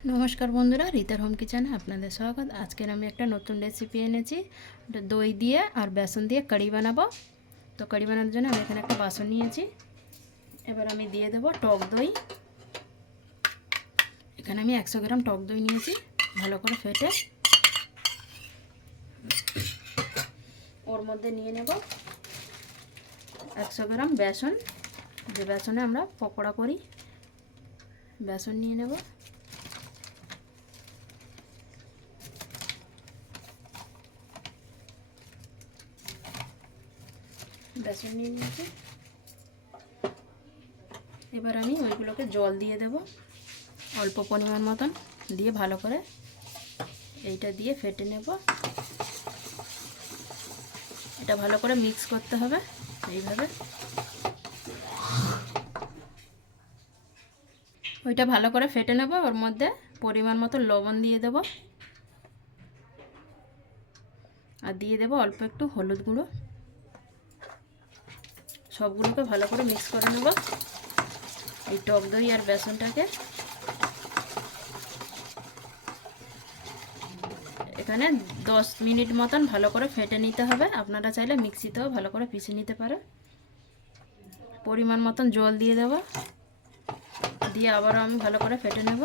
নমস্কার বন্ধুরা, রিতার হোম কিচেনে আপনাদের স্বাগত। আজকের আমি একটা নতুন রেসিপি এনেছি। এটা দই দিয়ে আর বেসন দিয়ে কারি বানাবো। তো কারি বানানোর জন্য আমি এখানে একটা বাসন নিয়েছি। এবার আমি দিয়ে দেব টক দই। এখানে আমি 100 গ্রাম টক দই নিয়েছি, ভালো করে ফেটে। ওর মধ্যে নিয়ে নেব 100 গ্রাম বেসন, যে বেসনে আমরা পকোড়া করি। বেসন নিয়ে নেব। বেসন নিয়ে নিয়েছি। এবার আমি ওইগুলোকে জল দিয়ে দেব, অল্প পরিমাণ মতন দিয়ে ভালো করে এইটা দিয়ে ফেটে নেব। এটা ভালো করে মিক্স করতে হবে এইভাবে। ওইটা ভালো করে ফেটে নেব। ওর মধ্যে পরিমাণ মতো লবণ দিয়ে দেব আর দিয়ে দেব অল্প একটু হলুদ গুঁড়ো। সবগুলোকে ভালো করে মিক্স করে নেব এই টক দই আর বেসনটাকে। এখানে 10 মিনিট মতন ভালো করে ফেটে নিতে হবে। আপনারা চাইলে মিক্সিতেও ভালো করে পিষে নিতে পারে। পরিমাণ মতন জল দিয়ে দেব, দিয়ে আবারও আমি ভালো করে ফেটে নেব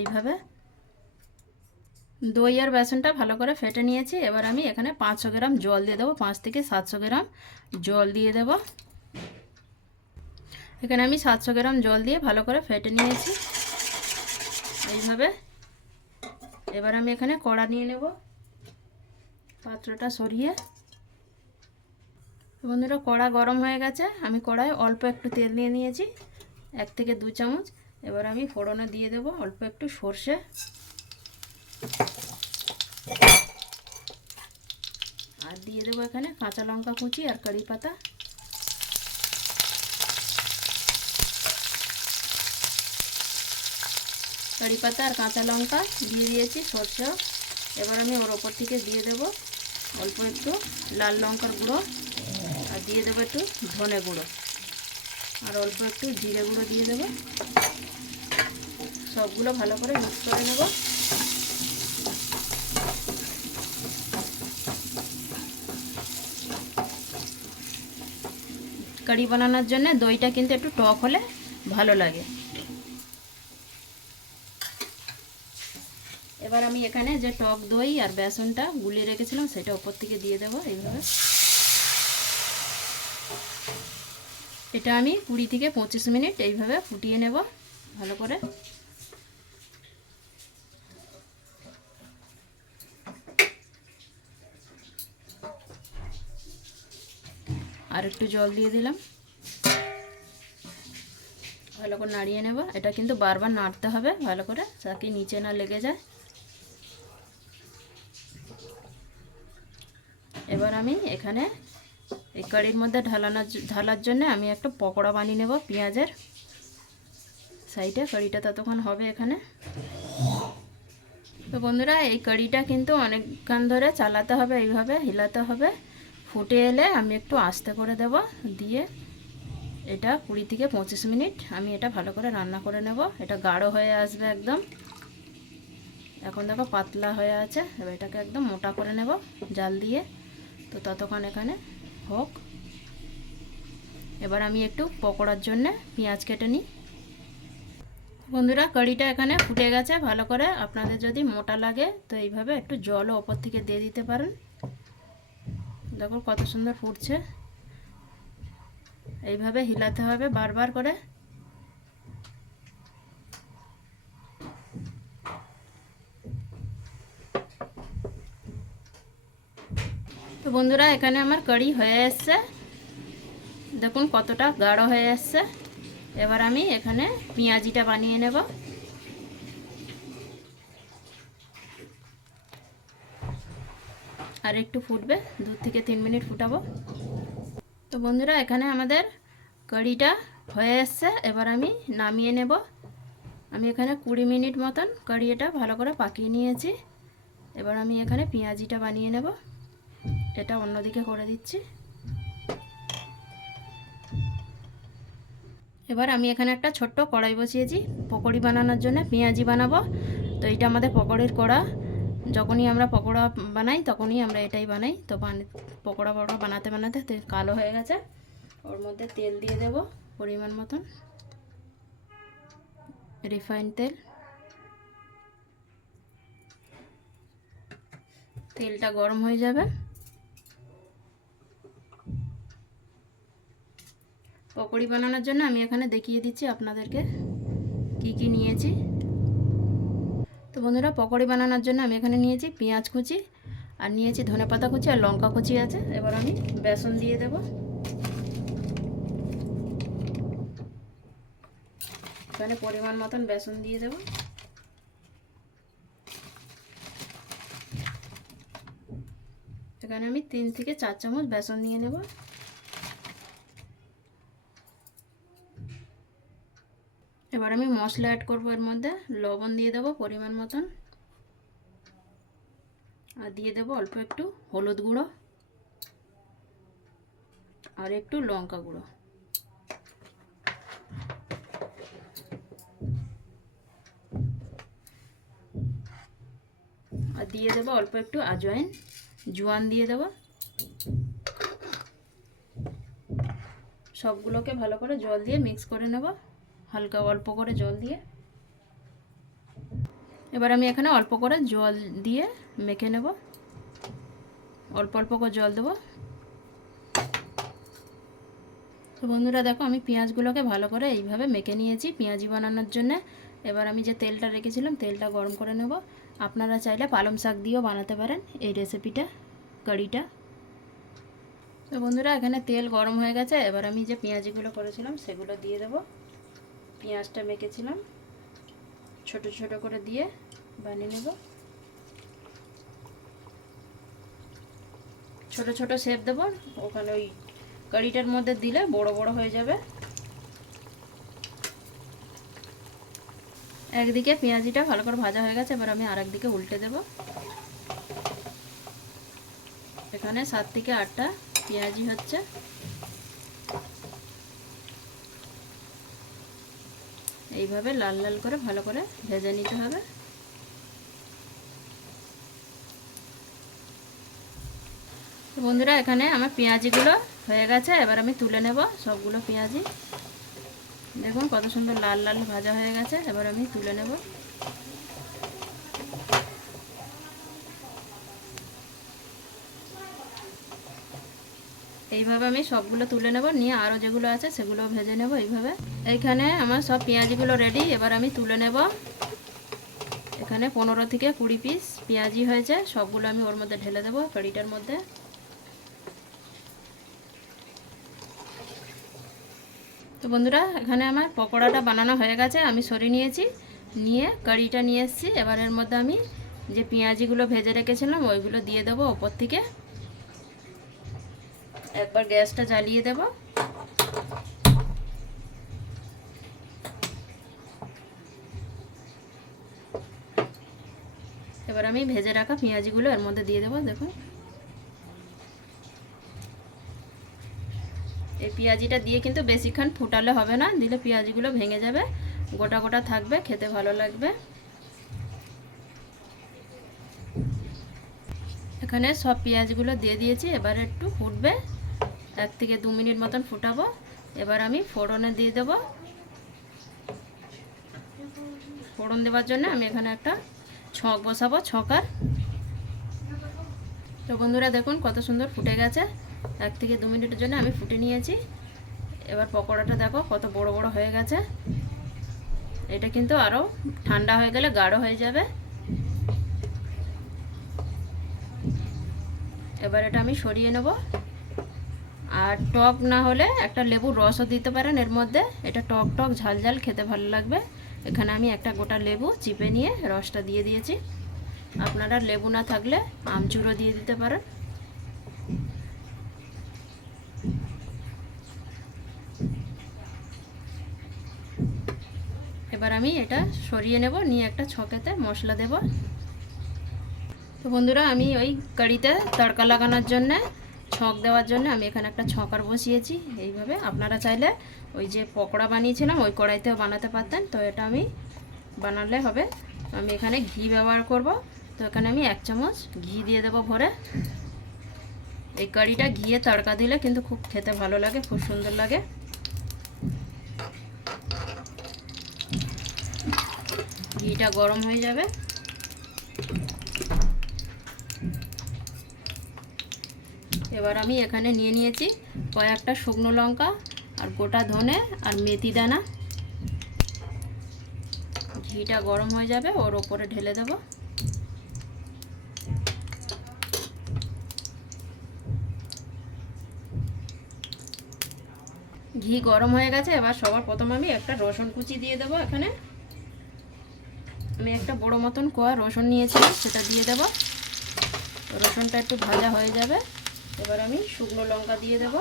এইভাবে। দই আর বেসনটা ভালো করে ফেটে নিয়েছি। এবার আমি এখানে 500 গ্রাম জল দিয়ে দেবো, 5 থেকে 700 গ্রাম জল দিয়ে দেব। এখানে আমি 700 গ্রাম জল দিয়ে ভালো করে ফেটে নিয়েছি এইভাবে। এবার আমি এখানে কড়া নিয়ে নেব, পাত্রটা সরিয়ে। বন্ধুরা, কড়া গরম হয়ে গেছে। আমি কড়ায় অল্প একটু তেল নিয়ে নিয়েছি, 1 থেকে 2 চামচ। এবার আমি ফোড়নে দিয়ে দেব অল্প একটু সর্ষে, আর দিয়ে দেবো এখানে কাঁচা লঙ্কা কুচি আর কারি পাতা। কারি পাতা আর কাঁচা লঙ্কা দিয়ে দিয়েছি, সর্ষে। এবার আমি ওর ওপর থেকে দিয়ে দেব অল্প একটু লাল লঙ্কার গুঁড়ো, আর দিয়ে দেবো একটু ধনে গুঁড়ো, আর অল্প একটু জিরে গুঁড়ো দিয়ে দেবো। সবগুলো ভালো করে মিক্স করে নেব। কারি বানানোর জন্য দইটা কিন্তু একটু টক হলে ভালো লাগে। এবার আমি এখানে যে টক দই আর বেসনটা গুলিয়ে রেখেছিলাম সেটা উপর থেকে দিয়ে দেবো এইভাবে। এটা আমি 20 থেকে 25 মিনিট এইভাবে ফুটিয়ে নেব ভালো করে। আর একটু জল দিয়ে দিলাম, ভালো করে নাড়িয়ে নেব। এটা কিন্তু বারবার নাড়তে হবে ভালো করে, যাতে নিচে না লেগে যায়। এবার আমি এখানে এই কারির মধ্যে ঢালার জন্য আমি একটা পকোড়া বানিয়ে নেব পেঁয়াজের। সাইডে কারিটা ততক্ষণ হবে এখানে। তো বন্ধুরা, এই কারিটা কিন্তু অনেকক্ষণ ধরে চালাতে হবে, এইভাবে হিলাতে হবে। ফুটে এলে আমি একটু আস্তে করে দেব, দিয়ে এটা 20 থেকে 25 মিনিট আমি এটা ভালো করে রান্না করে নেব। এটা গাঢ় হয়ে আসবে একদম। এখন দেখো পাতলা হয়ে আছে। এবার এটাকে একদম মোটা করে নেব জাল দিয়ে। তো ততক্ষণ এখানে হোক। এবার আমি একটু পকোড়ার জন্য পেঁয়াজ কেটে নিই। বন্ধুরা, কারিটা এখানে ফুটে গেছে ভালো করে। আপনাদের যদি মোটা লাগে তো এইভাবে একটু জলও ওপর থেকে দিয়ে দিতে পারেন। দেখো কত সুন্দর ফুটছে। এইভাবে হিলাতে হবে বারবার করে। তো বন্ধুরা, এখানে আমার কারি হয়ে এসছে, দেখুন কতটা গাঢ় হয়ে এসছে। এবার আমি এখানে পেঁয়াজিটা বানিয়ে নেব। আর একটু ফুটবে, 2 থেকে 3 মিনিট ফুটাবো। তো বন্ধুরা, এখানে আমাদের কারিটা হয়ে এসছে। এবার আমি নামিয়ে নেব। আমি এখানে 20 মিনিট মতন কারিটা ভালো করে পাকিয়ে নিয়েছি। এবার আমি এখানে পেঁয়াজিটা বানিয়ে নেব। এটা অন্যদিকে করে দিচ্ছি। এবার আমি এখানে একটা ছোট্ট কড়াই বসিয়েছি পকোড়ি বানানোর জন্য, পেঁয়াজি বানাবো। তো এটা আমাদের পকোড়ির কড়া, যখনই আমরা পকোড়া বানাই তখনই আমরা এটাই বানাই। তো পকোড়া বানাতে বানাতে কালো হয়ে গেছে। ওর মধ্যে তেল দিয়ে দেব পরিমাণ মতন, রিফাইন তেল। তেলটা গরম হয়ে যাবে, পকোড়ি বানানোর জন্য আমি এখানে দেখিয়ে দিচ্ছি আপনাদেরকে কি কি নিয়েছি। তো বন্ধুরা, পকোড়ি বানানোর জন্য আমি এখানে নিয়েছি পেঁয়াজ কুচি, আর নিয়েছি ধনেপাতা কুচি, আর লঙ্কা কুচি আছে। এবার আমি বেসন দিয়ে দেব। এখানে পরিমাণ মতন বেসন দিয়ে দেব। এখানে আমি 3 থেকে 4 চামচ বেসন নিয়ে নেব। এবার আমি মশলা অ্যাড করব, এর মধ্যে লবণ দিয়ে দেব পরিমাণ মতন, আর দিয়ে দেব অল্প একটু হলুদ গুঁড়ো আর একটু লঙ্কা গুঁড়ো। আর দিয়ে দেব অল্প একটু জোয়ান দিয়ে দেব। সবগুলোকে ভালো করে জল দিয়ে মিক্স করে নেব, হালকা অল্প করে জল দিয়ে। এবার আমি এখানে অল্প করে জল দিয়ে মেখে নেব, অল্প অল্প করে জল দেব। তো বন্ধুরা দেখো, আমি পেঁয়াজগুলোকে ভালো করে এইভাবে মেখে নিয়েছি পেঁয়াজি বানানোর জন্য। এবার আমি যে তেলটা রেখেছিলাম তেলটা গরম করে নেব। আপনারা চাইলে পালং শাক দিয়েও বানাতে পারেন এই রেসিপিটা, কারিটা। তো বন্ধুরা, এখানে তেল গরম হয়ে গেছে। এবার আমি যে পেঁয়াজিগুলো করেছিলাম সেগুলো দিয়ে দেব। পেঁয়াজটা মেখেছিলাম ছোট ছোট করে দিয়ে বানিয়ে নেব। ছোট ছোট শেপ দেব, ওখানে ওই কারিটার মধ্যে দিলে বড় বড় হয়ে যাবে। একদিকে পেঁয়াজিটা ভালো করে ভাজা হয়ে গেছে, এবার আমি আরেক দিকে উল্টে দেব। এখানে 7 থেকে 8টা পেঁয়াজি হচ্ছে। এইভাবে লাল লাল করে ভালো করে ভেজে নিতে হবে। বন্ধুরা, এখানে আমার পেঁয়াজিগুলো হয়ে গেছে। এবার আমি তুলে নেব সবগুলো পেঁয়াজি। দেখুন কত সুন্দর লাল লাল ভাজা হয়ে গেছে। এবার আমি তুলে নেব। এইভাবে আমি সবগুলো তুলে নেব, নিয়ে আরও যেগুলো আছে সেগুলো ভেজে নেব এইভাবে। এইখানে আমার সব পেঁয়াজিগুলো রেডি। এবার আমি তুলে নেব। এখানে 15 থেকে 20 পিস পেঁয়াজি হয়েছে, সবগুলো আমি ওর মধ্যে ঢেলে দেবো কারিটার মধ্যে। তো বন্ধুরা, এখানে আমার পকোড়াটা বানানো হয়ে গেছে। আমি সরিয়ে নিয়েছি, নিয়ে কারিটা নিয়ে এসেছি। এবার এর মধ্যে আমি যে পেঁয়াজিগুলো ভেজে রেখেছিলাম ওইগুলো দিয়ে দেবো ওপর থেকে। একবার গ্যাসটা জ্বালিয়ে দেব। এবার আমি ভেজে রাখা পেঁয়াজিগুলো এর মধ্যে দিয়ে দেবো। দেখুন, এই পেঁয়াজিটা দিয়ে কিন্তু বেশিক্ষণ ফুটালে হবে না, দিলে পেঁয়াজিগুলো ভেঙে যাবে, গোটা গোটা থাকবে, খেতে ভালো লাগবে। এখানে সব পেঁয়াজগুলো দিয়ে দিয়েছি। এবার একটু ফুটবে, 1 থেকে 2 মিনিট মতন ফুটাবো। এবার আমি ফোড়নে দিয়ে দেব। ফোড়ন দেওয়ার জন্য আমি এখানে একটা ছক বসাবো, ছকার। তো বন্ধুরা দেখুন কত সুন্দর ফুটে গেছে। 1 থেকে 2 মিনিটের জন্য আমি ফুটে নিয়েছি। এবার পকোড়াটা দেখো কত বড় বড় হয়ে গেছে। এটা কিন্তু আরও ঠান্ডা হয়ে গেলে গাঢ় হয়ে যাবে। এবার এটা আমি সরিয়ে নেব। আর টক না হলে একটা লেবুর রসও দিতে পারেন এর মধ্যে, এটা টক টক ঝাল ঝাল খেতে ভালো লাগবে। এখানে আমি একটা গোটা লেবু চিপে নিয়ে রসটা দিয়ে দিয়েছি। আপনারা লেবু না থাকলে আমচুরও দিয়ে দিতে পারেন। এবার আমি এটা সরিয়ে নেব, নিয়ে একটা ছকেতে মশলা দেব। তো বন্ধুরা, আমি ওই কারিতে তড়কা লাগানোর জন্য ছক দেওয়ার জন্য আমি এখানে একটা ছকার বসিয়েছি এইভাবে। আপনারা চাইলে ওই যে পকোড়া বানিয়েছিলাম ওই কড়াইতেও বানাতে পারতেন, তো এটা আমি বানালে হবে। আমি এখানে ঘি ব্যবহার করব, তো এখানে আমি 1 চামচ ঘি দিয়ে দেবো ভরে। এই কারিটা ঘিয়ে তড়কা দিলে কিন্তু খুব খেতে ভালো লাগে, খুব সুন্দর লাগে। ঘিটা গরম হয়ে যাবে। এবার আমি এখানে নিয়ে নিয়েছি কয়েকটা শুকনো লঙ্কা আর গোটা ধনে আর মেথি দানা। ঘিটা গরম হয়ে যাবে, ওর ওপরে ঢেলে দেব। ঘি গরম হয়ে গেছে। এবার সবার প্রথম আমি একটা রসুন কুচি দিয়ে দেবো। এখানে আমি একটা বড় মতন কোয়া রসুন নিয়েছিলাম, সেটা দিয়ে দেব। রসুনটা একটু ভাজা হয়ে যাবে। এবার আমি শুকনো লঙ্কা দিয়ে দেব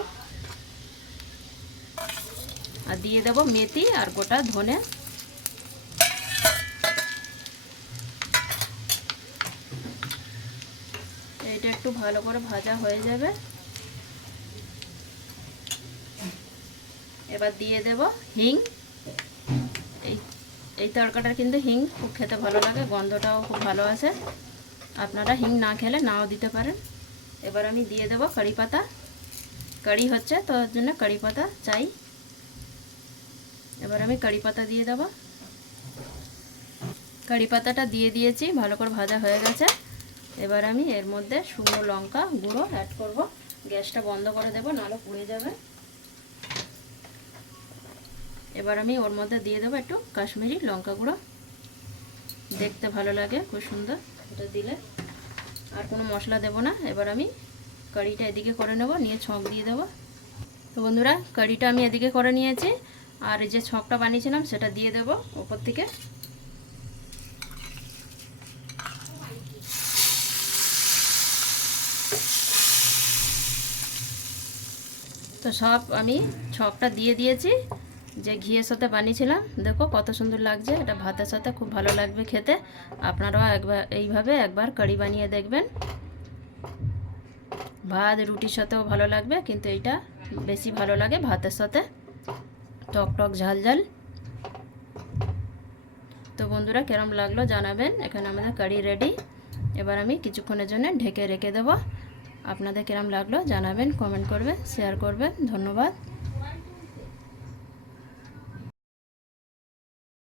আর দিয়ে দেব মেথি আর গোটা ধনে। এইটা একটু ভালো করে ভাজা হয়ে যাবে। এবার দিয়ে দেব হিং। এই তরকাটার কিন্তু হিং খুব খেতে ভালো লাগে, গন্ধটাও খুব ভালো আসে। আপনারা হিং না খেলে নাও দিতে পারেন। এবার আমি দিয়ে দেব কারি পাতা। কারি হচ্ছে তো ওর জন্য কারি পাতা চাই। এবার আমি কারি পাতা দিয়ে দেব। কারি পাতাটা দিয়ে দিয়েছি, ভালো করে ভাজা হয়ে গেছে। এবার আমি এর মধ্যে শুকনো লঙ্কা গুঁড়ো অ্যাড করব। গ্যাসটা বন্ধ করে দেব, নাহলে পুড়ে যাবে। এবার আমি ওর মধ্যে দিয়ে দেবো একটু কাশ্মীরি লঙ্কা গুঁড়ো, দেখতে ভালো লাগে, খুব সুন্দর এটা দিলে। আর কোনো মশলা দেব না। এবার আমি কারিটা এদিকে করে নেব, নিয়ে ছক দিয়ে দেব। তো বন্ধুরা, কারিটা আমি এদিকে করে নিয়েছি, আর এই যে ছকটা বানিয়েছিলাম সেটা দিয়ে দেব ওপর থেকে। তো সব আমি ছকটা দিয়ে দিয়েছি। যে ঘিয়ের সাথে বানিয়েছিলাম, দেখো কত সুন্দর লাগছে। এটা ভাতের সাথে খুব ভালো লাগবে খেতে। আপনারাও এইভাবে একবার কারি বানিয়ে দেখবেন। ভাত রুটির সাথেও ভালো লাগবে, কিন্তু এইটা বেশি ভালো লাগে ভাতের সাথে, টক টক ঝাল ঝাল। তো বন্ধুরা, কেরম লাগলো জানাবেন। এখানে আমাদের কারি রেডি। এবার আমি কিছুক্ষণের জন্য ঢেকে রেখে দেবো। আপনাদের কেরম লাগলো জানাবেন, কমেন্ট করবেন, শেয়ার করবেন। ধন্যবাদ।